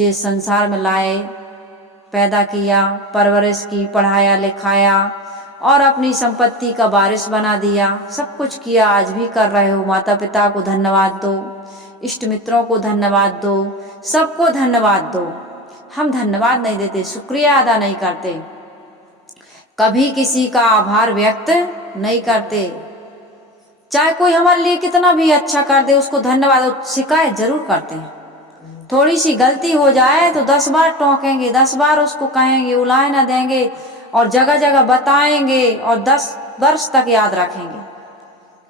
मुझे संसार में लाए, पैदा किया, परवरिश की, पढ़ाया लिखाया और अपनी संपत्ति का वारिस बना दिया। सब कुछ किया, आज भी कर रहे हो। माता पिता को धन्यवाद दो, इष्ट मित्रों को धन्यवाद दो, सबको धन्यवाद दो। हम धन्यवाद नहीं देते, शुक्रिया अदा नहीं करते, कभी किसी का आभार व्यक्त नहीं करते। चाहे कोई हमारे लिए कितना भी अच्छा कर दे, उसको धन्यवाद, शिकायत जरूर करते हैं। थोड़ी सी गलती हो जाए तो 10 बार टोकेंगे, 10 बार उसको कहेंगे, उलाए ना देंगे और जगह जगह बताएंगे और 10 वर्ष तक याद रखेंगे।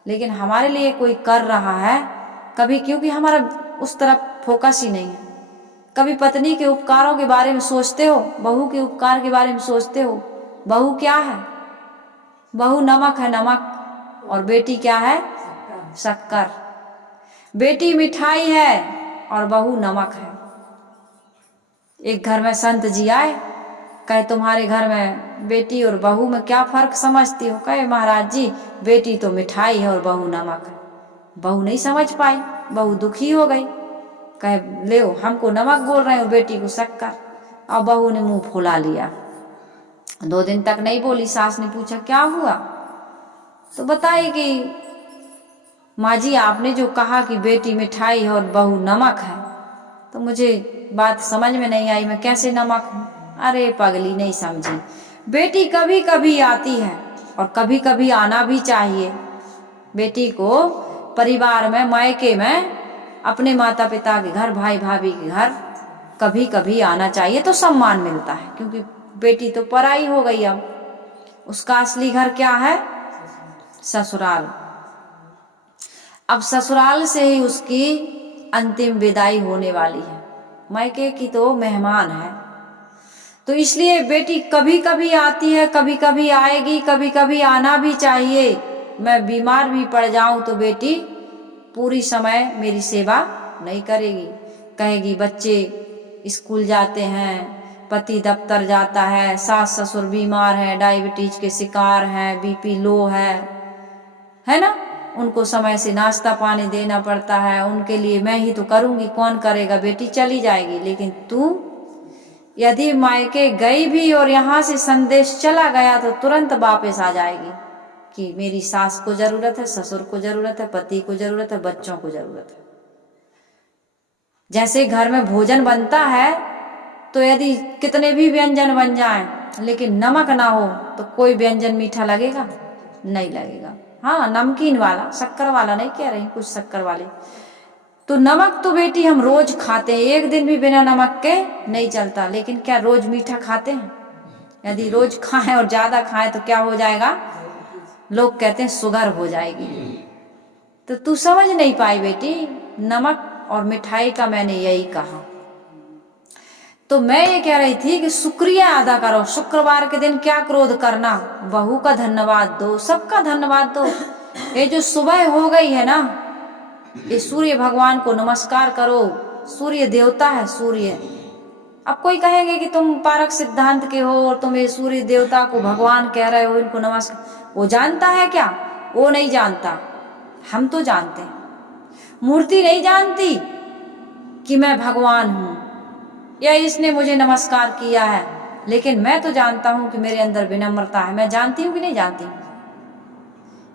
लेकिन हमारे लिए कोई कर रहा है कभी, क्योंकि हमारा उस तरफ फोकस ही नहीं है। कभी पत्नी के उपकारों के बारे में सोचते हो, बहू के उपकार के बारे में सोचते हो? बहू क्या है? बहू नमक है, नमक, और बेटी क्या है? शक्कर। बेटी मिठाई है और बहू नमक है। एक घर में संत जी आए, कहे तुम्हारे घर में बेटी और बहू में क्या फर्क समझती हो? कहे महाराज जी, बेटी तो मिठाई है और बहू नमक है। बहू नहीं समझ पाई, बहू दुखी हो गई। कहे ले हमको नमक बोल रहे हो, बेटी को शक्कर। और बहू ने मुंह फुला लिया। 2 दिन तक नहीं बोली। सास ने पूछा क्या हुआ? तो बताई कि माँ जी, आपने जो कहा कि बेटी मिठाई है और बहू नमक है, तो मुझे बात समझ में नहीं आई, मैं कैसे नमक हूँ? अरे पगली, नहीं समझी। बेटी कभी कभी आती है और कभी कभी आना भी चाहिए। बेटी को परिवार में, मायके में, अपने माता पिता के घर, भाई भाभी के घर कभी कभी आना चाहिए, तो सम्मान मिलता है। क्योंकि बेटी तो पराई हो गई, अब उसका असली घर क्या है? ससुराल। अब ससुराल से ही उसकी अंतिम विदाई होने वाली है, मायके की तो मेहमान है। तो इसलिए बेटी कभी कभी आती है, कभी कभी आएगी, कभी कभी आना भी चाहिए। मैं बीमार भी पड़ जाऊं तो बेटी पूरी समय मेरी सेवा नहीं करेगी। कहेगी बच्चे स्कूल जाते हैं, पति दफ्तर जाता है, सास ससुर बीमार है, डायबिटीज के शिकार हैं, बीपी लो है ना, उनको समय से नाश्ता पानी देना पड़ता है। उनके लिए मैं ही तो करूंगी, कौन करेगा? बेटी चली जाएगी। लेकिन तू यदि मायके गई भी और यहाँ से संदेश चला गया तो तुरंत वापस आ जाएगी कि मेरी सास को जरूरत है, ससुर को जरूरत है, पति को जरूरत है, बच्चों को जरूरत है। जैसे घर में भोजन बनता है तो यदि कितने भी व्यंजन बन जाएं, लेकिन नमक ना हो तो कोई व्यंजन मीठा लगेगा? नहीं लगेगा। हाँ, नमकीन वाला, शक्कर वाला नहीं कह रही, कुछ शक्कर वाले। तो नमक तो बेटी हम रोज खाते हैं, एक दिन भी बिना नमक के नहीं चलता। लेकिन क्या रोज मीठा खाते हैं? यदि रोज खाएं और ज्यादा खाएं तो क्या हो जाएगा? लोग कहते हैं शुगर हो जाएगी। तो तू समझ नहीं पाई बेटी, नमक और मिठाई का मैंने यही कहा। तो मैं ये कह रही थी कि शुक्रिया अदा करो। शुक्रवार के दिन क्या क्रोध करना, बहू का धन्यवाद दो, सबका धन्यवाद दो। ये जो सुबह हो गई है ना, ये सूर्य भगवान को नमस्कार करो। सूर्य देवता है, सूर्य। अब कोई कहेंगे कि तुम पारक सिद्धांत के हो और तुम ये सूर्य देवता को भगवान कह रहे हो, इनको नमस्कार। वो जानता है क्या? वो नहीं जानता, हम तो जानते हैं। मूर्ति नहीं जानती कि मैं भगवान हूं या इसने मुझे नमस्कार किया है, लेकिन मैं तो जानता हूं कि मेरे अंदर विनम्रता है। मैं जानती हूं कि नहीं जानती?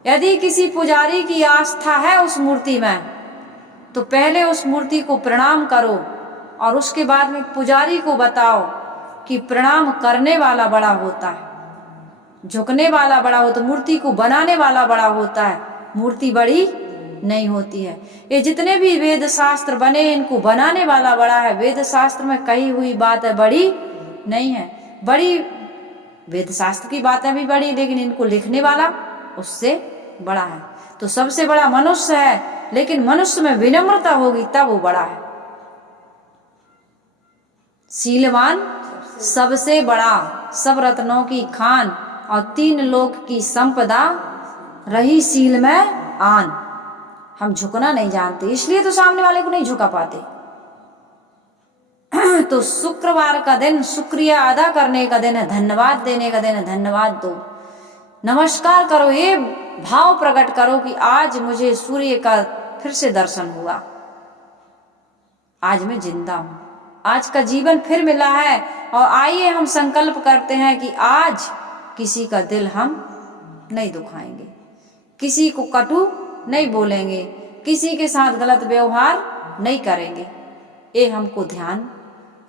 यदि किसी पुजारी की आस्था है उस मूर्ति में, तो पहले उस मूर्ति को प्रणाम करो और उसके बाद में पुजारी को बताओ कि प्रणाम करने वाला बड़ा होता है, झुकने वाला बड़ा होता है, मूर्ति को बनाने वाला बड़ा होता है, मूर्ति बड़ी नहीं होती है। ये जितने भी वेद शास्त्र बने, इनको बनाने वाला बड़ा है। वेद शास्त्र में कही हुई बात है बड़ी नहीं है। बड़ी वेद शास्त्र की बातें भी बड़ी, लेकिन इनको लिखने वाला उससे बड़ा है। तो सबसे बड़ा मनुष्य है, लेकिन मनुष्य में विनम्रता होगी तब वो बड़ा है। शीलवान सबसे बड़ा, सब रत्नों की खान और 3 लोक की संपदा, रही शील में आन। हम झुकना नहीं जानते, इसलिए तो सामने वाले को नहीं झुका पाते। तो शुक्रवार का दिन शुक्रिया अदा करने का दिन है, धन्यवाद देने का दिन है। धन्यवाद दो, नमस्कार करो, ये भाव प्रकट करो कि आज मुझे सूर्य का फिर से दर्शन हुआ, आज मैं जिंदा हूं। आज का जीवन फिर मिला है और आइए हम संकल्प करते हैं कि आज किसी का दिल हम नहीं दुखाएंगे, किसी को कटु नहीं बोलेंगे, किसी के साथ गलत व्यवहार नहीं करेंगे। ये हमको ध्यान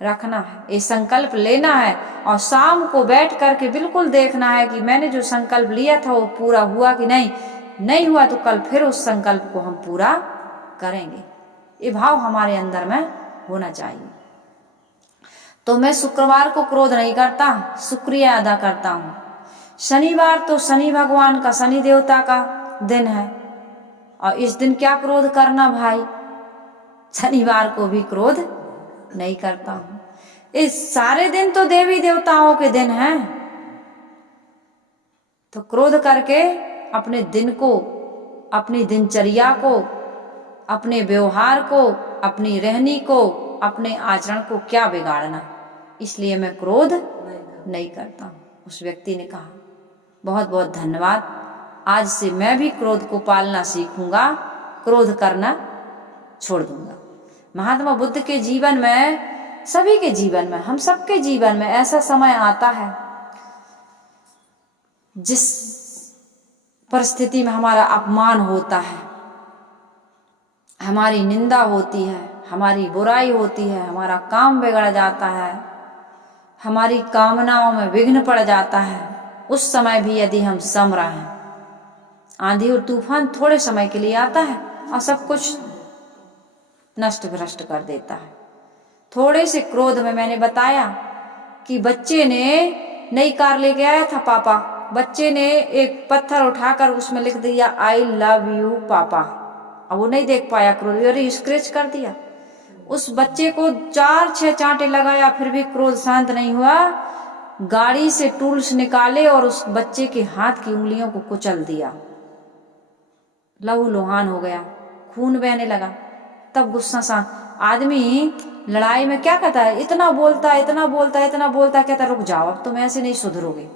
रखना है, ये संकल्प लेना है और शाम को बैठ करके बिल्कुल देखना है कि मैंने जो संकल्प लिया था वो पूरा हुआ कि नहीं। नहीं हुआ तो कल फिर उस संकल्प को हम पूरा करेंगे। ये भाव हमारे अंदर में होना चाहिए। तो मैं शुक्रवार को क्रोध नहीं करता, शुक्रिया अदा करता हूँ। शनिवार तो शनि भगवान का, शनि देवता का दिन है और इस दिन क्या क्रोध करना भाई, शनिवार को भी क्रोध नहीं करता हूँ। इस सारे दिन तो देवी देवताओं के दिन हैं, तो क्रोध करके अपने दिन को, अपनी दिनचर्या को, अपने व्यवहार को, अपनी रहनी को, अपने आचरण को क्या बिगाड़ना, इसलिए मैं क्रोध नहीं करता हूँ। उस व्यक्ति ने कहा बहुत बहुत धन्यवाद, आज से मैं भी क्रोध को पालना सीखूंगा, क्रोध करना छोड़ दूंगा। महात्मा बुद्ध के जीवन में, सभी के जीवन में, हम सबके जीवन में ऐसा समय आता है जिस परिस्थिति में हमारा अपमान होता है, हमारी निंदा होती है, हमारी बुराई होती है, हमारा काम बिगड़ जाता है, हमारी कामनाओं में विघ्न पड़ जाता है। उस समय भी यदि हम सम रहें, आंधी और तूफान थोड़े समय के लिए आता है और सब कुछ नष्ट भ्रष्ट कर देता है। थोड़े से क्रोध में, मैंने बताया कि बच्चे ने नई कार लेके आया था पापा, बच्चे ने एक पत्थर उठाकर उसमें लिख दिया आई लव यू पापा। अब वो नहीं देख पाया क्रोध, और स्क्रैच कर दिया। उस बच्चे को 4-6 चांटे लगाया, फिर भी क्रोध शांत नहीं हुआ। गाड़ी से टूल्स निकाले और उस बच्चे के हाथ की उंगलियों को कुचल दिया, लहूलुहान हो गया, खून बहने लगा। तब गुस्सा सा आदमी लड़ाई में क्या कहता है, इतना बोलता है, इतना बोलता है, इतना बोलता है, कहता रुक जाओ, अब तुम ऐसे नहीं सुधरोगे।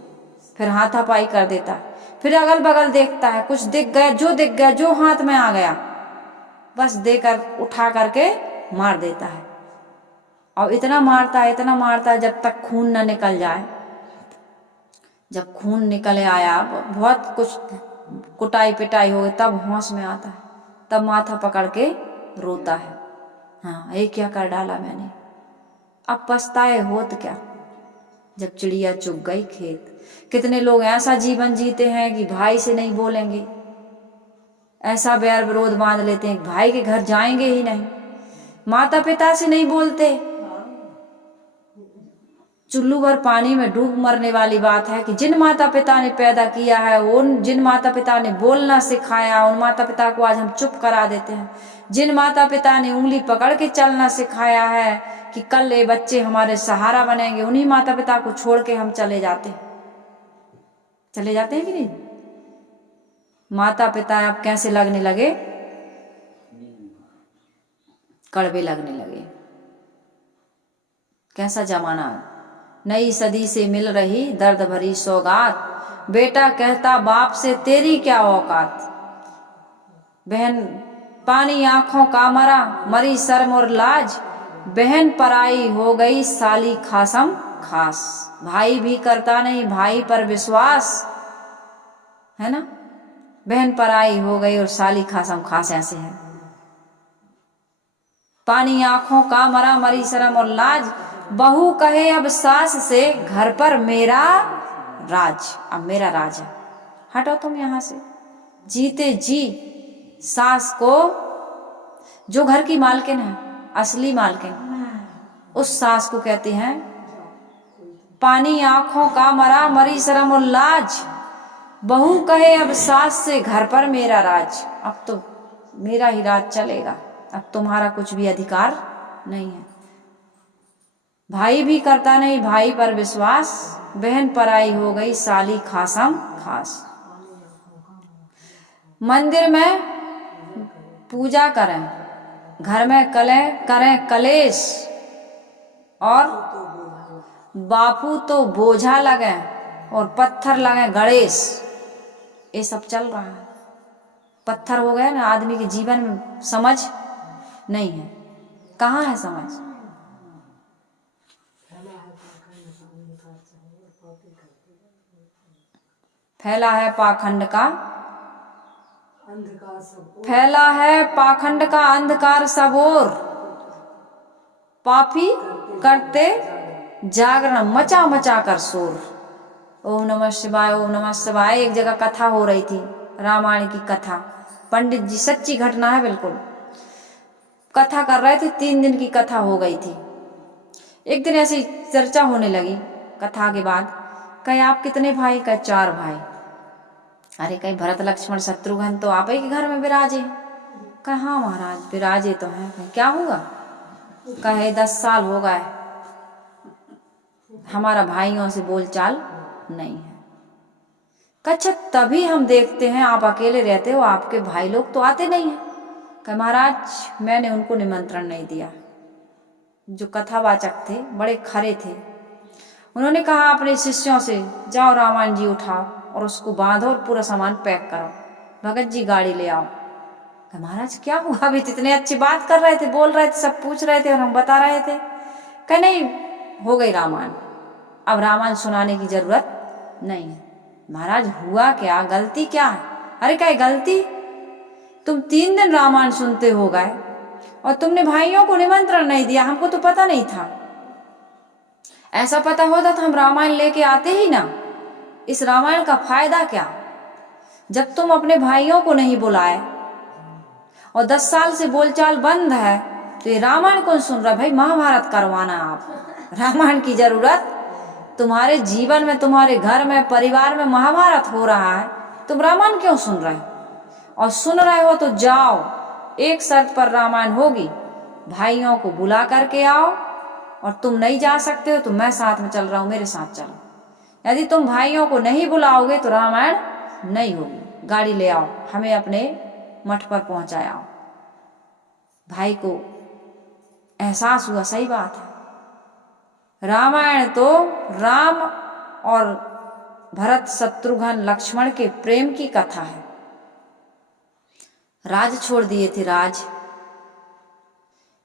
फिर हाथापाई कर देता है, फिर अगल बगल देखता है, कुछ दिख गया, जो हाथ में आ गया बस देकर उठा करके मार देता है। और इतना मारता है जब तक खून न निकल जाए। जब खून निकल आया, बहुत कुछ कुटाई पिटाई हो गई, तब होश में आता है, तब माथा पकड़ के रोता है, हाँ ये क्या कर डाला मैंने, अब पछताए होत क्या, जब चिड़िया चुग गई खेत। कितने लोग ऐसा जीवन जीते हैं कि भाई से नहीं बोलेंगे, ऐसा बैर विरोध बांध लेते हैं, भाई के घर जाएंगे ही नहीं, माता पिता से नहीं बोलते। चुल्लू भर पानी में डूब मरने वाली बात है कि जिन माता पिता ने पैदा किया है, उन जिन माता पिता ने बोलना सिखाया, उन माता पिता को आज हम चुप करा देते हैं। जिन माता पिता ने उंगली पकड़ के चलना सिखाया है कि कल ये बच्चे हमारे सहारा बनेंगे, उन्हीं माता पिता को छोड़ के हम चले जाते हैं कि नहीं। माता पिता अब कैसे लगने लगे, कड़वे लगने लगे। कैसा जमाना है, नई सदी से मिल रही दर्द भरी सौगात, बेटा कहता बाप से तेरी क्या औकात, बहन पानी आंखों का मरा, मरी शर्म और लाज, बहन पराई हो गई साली खासम खास, भाई भी करता नहीं भाई पर विश्वास, है ना। बहन पराई हो गई और साली खासम खास, ऐसे है। पानी आंखों का मरा, मरी शर्म और लाज, बहू कहे अब सास से घर पर मेरा राज, अब मेरा राज है, हटो तुम यहां से। जीते जी सास को, जो घर की मालकिन है, असली मालकिन, उस सास को कहते हैं पानी आंखों का मरा, मरी शर्म और लाज, बहू कहे अब सास से घर पर मेरा राज, अब तो मेरा ही राज चलेगा, अब तुम्हारा कुछ भी अधिकार नहीं है। भाई भी करता नहीं भाई पर विश्वास, बहन पराई हो गई साली खासम खास। मंदिर में पूजा करें, घर में करें कलेश, और बापू तो बोझा लगे और पत्थर लगे गणेश, ये सब चल रहा है। पत्थर हो गए ना, आदमी के जीवन में समझ नहीं है। कहाँ है समझ? फैला है पाखंड का अंधकार सब फैला है पाखंड का अंधकार सब ओर, पापी करते जागरण मचा मचा कर शोर। ओम नमः शिवाय, ओम नमः शिवाय। एक जगह कथा हो रही थी, रामायण की कथा। पंडित जी, सच्ची घटना है बिल्कुल, कथा कर रहे थे। 3 दिन की कथा हो गई थी। एक दिन ऐसी चर्चा होने लगी कथा के बाद, कहे आप कितने भाई? कहे 4 भाई। अरे कहीं भरत लक्ष्मण शत्रुघ्न तो आप ही के घर में विराजे? कहे हाँ महाराज विराजे तो हैं। क्या हुआ? कहे 10 साल हो गए हमारा भाइयों से बोलचाल नहीं है। अच्छा तभी हम देखते हैं आप अकेले रहते हो, आपके भाई लोग तो आते नहीं हैं। कहे महाराज मैंने उनको निमंत्रण नहीं दिया। जो कथावाचक थे बड़े खरे थे, उन्होंने कहा अपने शिष्यों से जाओ रामायण जी उठाओ और उसको बांधो और पूरा सामान पैक करो, भगत जी गाड़ी ले आओ। कहे महाराज क्या हुआ? अभी इतने अच्छी बात कर रहे थे, बोल रहे थे, सब पूछ रहे थे और हम बता रहे थे। कहे नहीं, हो गई रामायण, अब रामायण सुनाने की जरूरत नहीं है। महाराज हुआ क्या? गलती क्या है? अरे क्या गलती? तुम 3 दिन रामायण सुनते हो गए और तुमने भाइयों को निमंत्रण नहीं दिया, हमको तो पता नहीं था। ऐसा पता होता तो हम रामायण लेके आते ही ना। इस रामायण का फायदा क्या जब तुम अपने भाइयों को नहीं बुलाए और 10 साल से बोलचाल बंद है, तो ये रामायण कौन सुन रहा है? भाई महाभारत करवाना आप। रामायण की जरूरत तुम्हारे जीवन में, तुम्हारे घर में, परिवार में महाभारत हो रहा है, तुम रामायण क्यों सुन रहे हो? और सुन रहे हो तो जाओ, एक शर्त पर रामायण होगी, भाइयों को बुला करके आओ। और तुम नहीं जा सकते हो तो मैं साथ में चल रहा हूं, मेरे साथ चलो। यदि तुम भाइयों को नहीं बुलाओगे तो रामायण नहीं होगी। गाड़ी ले आओ, हमें अपने मठ पर पहुंचाए आओ। भाई को एहसास हुआ सही बात है, रामायण तो राम और भरत शत्रुघ्न लक्ष्मण के प्रेम की कथा है। राज छोड़ दिए थे, राज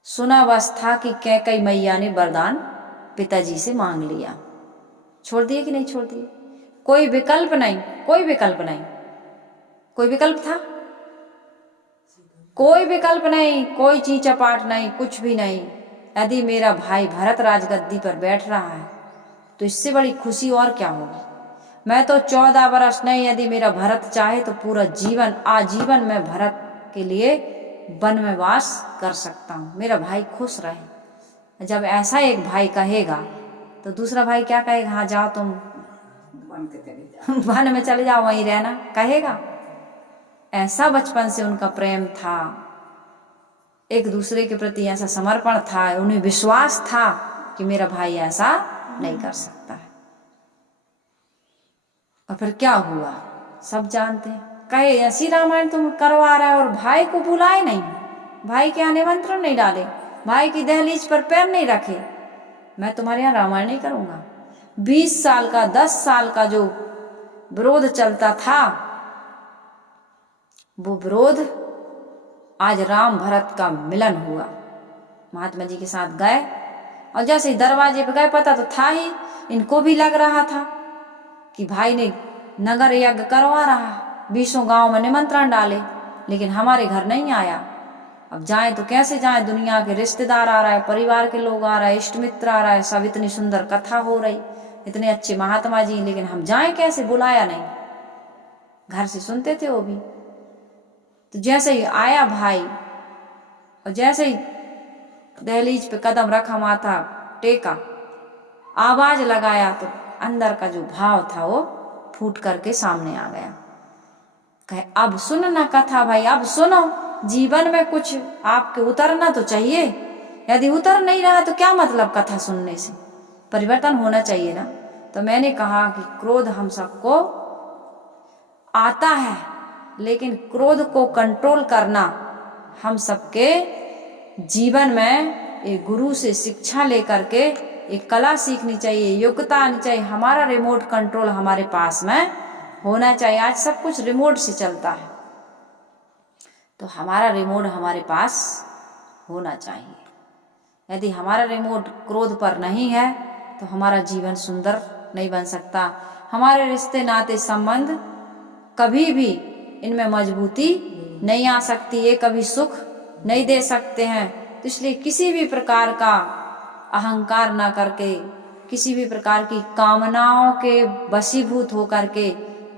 सुना बस था कि कैकेयी मैया ने वरदान पिताजी से मांग लिया। छोड़ दिए कि नहीं छोड़ दिए? कोई विकल्प नहीं, कोई विकल्प नहीं। कोई विकल्प था? कोई विकल्प नहीं, कोई चीज चपाट नहीं, कुछ भी नहीं। यदि मेरा भाई भरत राजगद्दी पर बैठ रहा है तो इससे बड़ी खुशी और क्या होगी। मैं तो 14 वर्ष नहीं, यदि मेरा भरत चाहे तो पूरा जीवन, आजीवन मैं भरत के लिए वन में वास कर सकता हूँ। मेरा भाई खुश रहे। जब ऐसा एक भाई कहेगा तो दूसरा भाई क्या कहेगा? हाँ जाओ तुम वन में चले जाओ, वहीं रहना, कहेगा। ऐसा बचपन से उनका प्रेम था, एक दूसरे के प्रति ऐसा समर्पण था, उन्हें विश्वास था कि मेरा भाई ऐसा नहीं कर सकता है। और फिर क्या हुआ सब जानते हैं। कहे ऐसी रामायण तुम करवा रहे हो और भाई को बुलाए नहीं, भाई के यहाँ निमंत्रण नहीं डाले, भाई की दहलीज पर पैर नहीं रखे, मैं तुम्हारे यहाँ रामायण नहीं करूंगा। 20 साल का, 10 साल का जो विरोध चलता था, वो विरोध आज राम भरत का मिलन हुआ। महात्मा जी के साथ गए और जैसे ही दरवाजे पे गए, पता तो था ही, इनको भी लग रहा था कि भाई ने नगर यज्ञ करवा रहा, 20 गांव में निमंत्रण डाले, लेकिन हमारे घर नहीं आया। अब जाएं तो कैसे जाएं? दुनिया के रिश्तेदार आ रहा है, परिवार के लोग आ रहे हैं, इष्ट मित्र आ रहा है, सब इतनी सुंदर कथा हो रही, इतने अच्छे महात्मा जी, लेकिन हम जाएं कैसे? बुलाया नहीं। घर से सुनते थे वो भी। तो जैसे ही आया भाई और जैसे ही दहलीज पे कदम रखा, माथा टेका, आवाज लगाया, तो अंदर का जो भाव था वो फूट करके सामने आ गया। कहे अब सुनना कथा भाई, अब सुनो। जीवन में कुछ आपके उतरना तो चाहिए। यदि उतर नहीं रहा तो क्या मतलब कथा सुनने से? परिवर्तन होना चाहिए ना। तो मैंने कहा कि क्रोध हम सबको आता है, लेकिन क्रोध को कंट्रोल करना हम सबके जीवन में एक गुरु से शिक्षा लेकर के एक कला सीखनी चाहिए, योग्यता आनी चाहिए। हमारा रिमोट कंट्रोल हमारे पास में होना चाहिए। आज सब कुछ रिमोट से चलता है, तो हमारा रिमोट हमारे पास होना चाहिए। यदि हमारा रिमोट क्रोध पर नहीं है तो हमारा जीवन सुंदर नहीं बन सकता। हमारे रिश्ते नाते संबंध कभी भी इनमें मजबूती नहीं आ सकती, ये कभी सुख नहीं दे सकते हैं। तो इसलिए किसी भी प्रकार का अहंकार ना करके, किसी भी प्रकार की कामनाओं के वशीभूत होकर के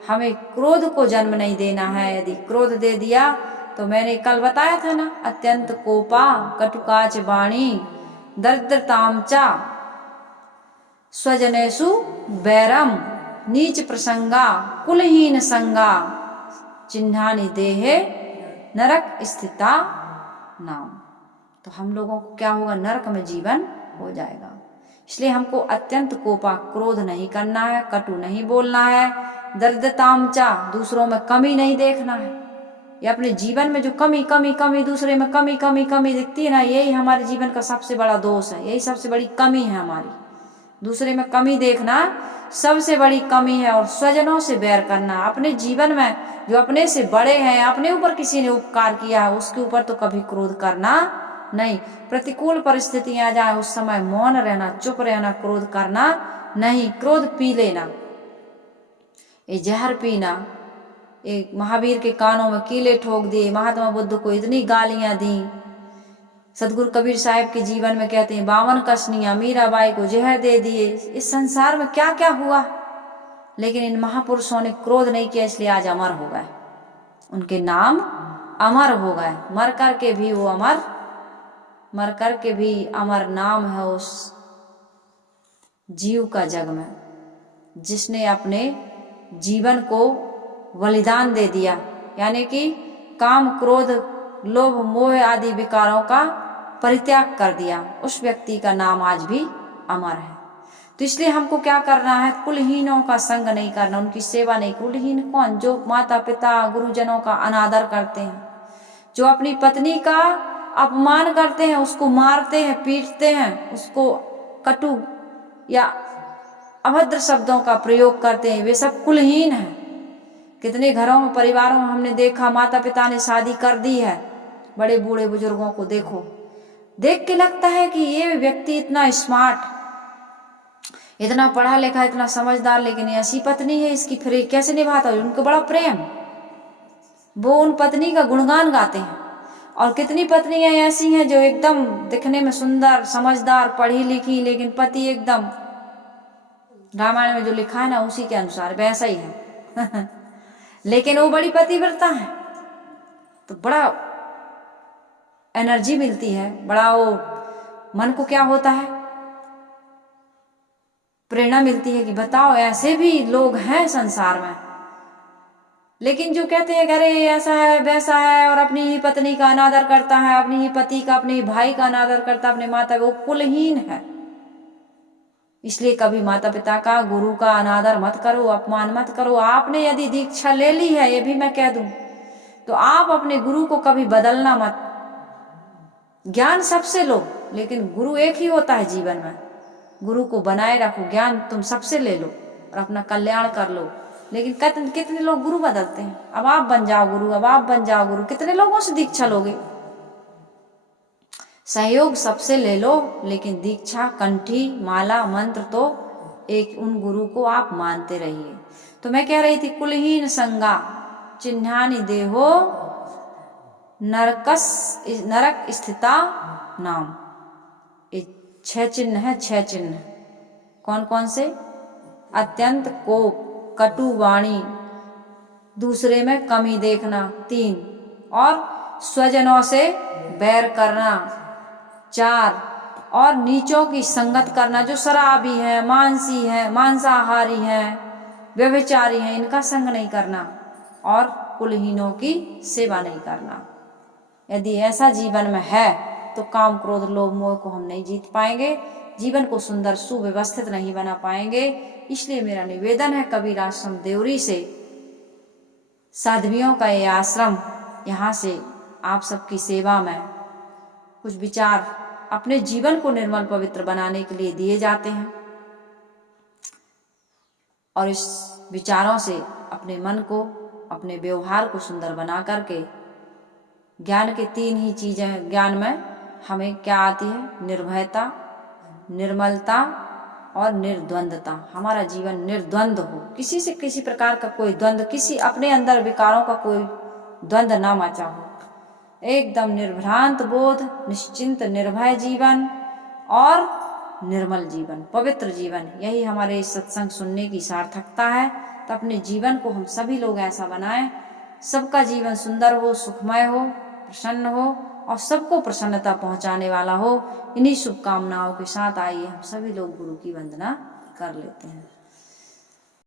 हमें क्रोध को जन्म नहीं देना है। यदि क्रोध दे दिया तो मैंने कल बताया था ना, अत्यंत कोपा कटुकाच वाणी दरिद्रतामचा स्वजनेषु बैरम नीच प्रसंगा कुलहीन संगा चिन्हानि देहे नरक स्थिता नाम। तो हम लोगों को क्या होगा, नरक में जीवन हो जाएगा। इसलिए हमको अत्यंत कोपा क्रोध नहीं करना है, कटु नहीं बोलना है, दरिद्रतामचा दूसरों में कमी नहीं देखना है। ये अपने जीवन में जो कमी कमी कमी, दूसरे में कमी कमी कमी दिखती है ना, यही हमारे जीवन का सबसे बड़ा दोष है, यही सबसे बड़ी कमी है हमारी। दूसरे में कमी देखना सबसे बड़ी कमी है। और स्वजनों से बैर करना, अपने जीवन में जो अपने से बड़े हैं, अपने ऊपर किसी ने उपकार किया है उसके ऊपर तो कभी क्रोध करना नहीं। प्रतिकूल परिस्थितियां जाए उस समय मौन रहना, चुप रहना, क्रोध करना नहीं। क्रोध पी लेना, ये जहर पीना, एक महावीर के कानों में कीले ठोक दिए, महात्मा बुद्ध को इतनी गालियां दी, सदगुरु कबीर साहिब के जीवन में कहते हैं 52 कसनियां, मीराबाई को जहर दे दिए। इस संसार में क्या क्या हुआ, लेकिन इन महापुरुषों ने क्रोध नहीं किया, इसलिए आज अमर हो गए, उनके नाम अमर हो गए। मर करके भी वो अमर, मर करके भी अमर नाम है उस जीव का जग में, जिसने अपने जीवन को बलिदान दे दिया, यानी कि काम क्रोध लोभ मोह आदि विकारों का परित्याग कर दिया। उस व्यक्ति का नाम आज भी अमर है। तो इसलिए हमको क्या करना है, कुलहीनों का संग नहीं करना, उनकी सेवा नहीं। कुलहीन कौन, जो माता पिता गुरुजनों का अनादर करते हैं, जो अपनी पत्नी का अपमान करते हैं, उसको मारते हैं, पीटते हैं, उसको कटु या अभद्र शब्दों का प्रयोग करते हैं, वे सब कुलहीन हैं। कितने घरों में, परिवारों में हमने देखा, माता पिता ने शादी कर दी है, बड़े बूढ़े बुजुर्गों को देखो, देख के लगता है कि ये व्यक्ति इतना स्मार्ट, इतना पढ़ा लिखा, इतना समझदार, लेकिन ऐसी पत्नी है इसकी, फिर कैसे निभाता है उनको बड़ा प्रेम। वो उन पत्नी का गुणगान गाते हैं। और कितनी पत्नियां ऐसी हैं जो एकदम दिखने में सुंदर, समझदार, पढ़ी लिखी, लेकिन पति एकदम रामायण में जो लिखा है ना उसी के अनुसार वैसा ही है लेकिन वो बड़ी पतिव्रता है, तो बड़ा एनर्जी मिलती है, बड़ा वो मन को क्या होता है, प्रेरणा मिलती है कि बताओ ऐसे भी लोग हैं संसार में। लेकिन जो कहते हैं अरे ऐसा है वैसा है, और अपनी ही पत्नी का अनादर करता है, अपनी ही पति का, अपने ही भाई का अनादर करता है, अपने माता का, वो कुलहीन है। इसलिए कभी माता पिता का, गुरु का अनादर मत करो, अपमान मत करो। आपने यदि दीक्षा ले ली है, ये भी मैं कह दूं, तो आप अपने गुरु को कभी बदलना मत। ज्ञान सबसे लो, लेकिन गुरु एक ही होता है जीवन में, गुरु को बनाए रखो। ज्ञान तुम सबसे ले लो और अपना कल्याण कर लो। लेकिन कितने लोग गुरु बदलते हैं, अब आप बन जाओ गुरु, अब आप बन जाओ गुरु। कितने लोगों से दीक्षा लोगे? सहयोग सबसे ले लो, लेकिन दीक्षा, कंठी, माला, मंत्र तो एक उन गुरु को आप मानते रहिए। तो मैं कह रही थी कुलहीन संगा चिन्हानि देहो नरक स्थिता नाम। ये 6 चिन्ह है, 6 चिन्ह। कौन कौन से? अत्यंत कोप, कटु वाणी, दूसरे में कमी देखना 3, और स्वजनों से बैर करना 4, और नीचों की संगत करना, जो शराबी है, मांसी है, मांसाहारी है, व्यभिचारी है, इनका संग नहीं करना, और कुलहीनों की सेवा नहीं करना। यदि ऐसा जीवन में है तो काम क्रोध लोभ मोह को हम नहीं जीत पाएंगे, जीवन को सुंदर सुव्यवस्थित नहीं बना पाएंगे। इसलिए मेरा निवेदन है कबीर आश्रम देवरी से, साध्वियों का ये आश्रम, यहाँ से आप सबकी सेवा में कुछ विचार अपने जीवन को निर्मल पवित्र बनाने के लिए दिए जाते हैं, और इस विचारों से अपने मन को, अपने व्यवहार को सुंदर बना करके, ज्ञान के 3 ही चीजें ज्ञान में हमें क्या आती है? निर्भयता, निर्मलता और निर्द्वंदता, हमारा जीवन निर्द्वंद हो, किसी से किसी प्रकार का कोई द्वंद्व, किसी अपने अंदर विकारों का कोई द्वंद्व ना मचा हो। एकदम निर्भ्रांत बोध, निश्चिंत निर्भय जीवन और निर्मल जीवन, पवित्र जीवन, यही हमारे इस सत्संग सुनने की सार्थकता है। तो अपने जीवन को हम सभी लोग ऐसा बनाएं, सबका जीवन सुंदर हो, सुखमय हो, प्रसन्न हो और सबको प्रसन्नता पहुंचाने वाला हो। इन्हीं शुभकामनाओं के साथ आइए हम सभी लोग गुरु की वंदना कर लेते हैं।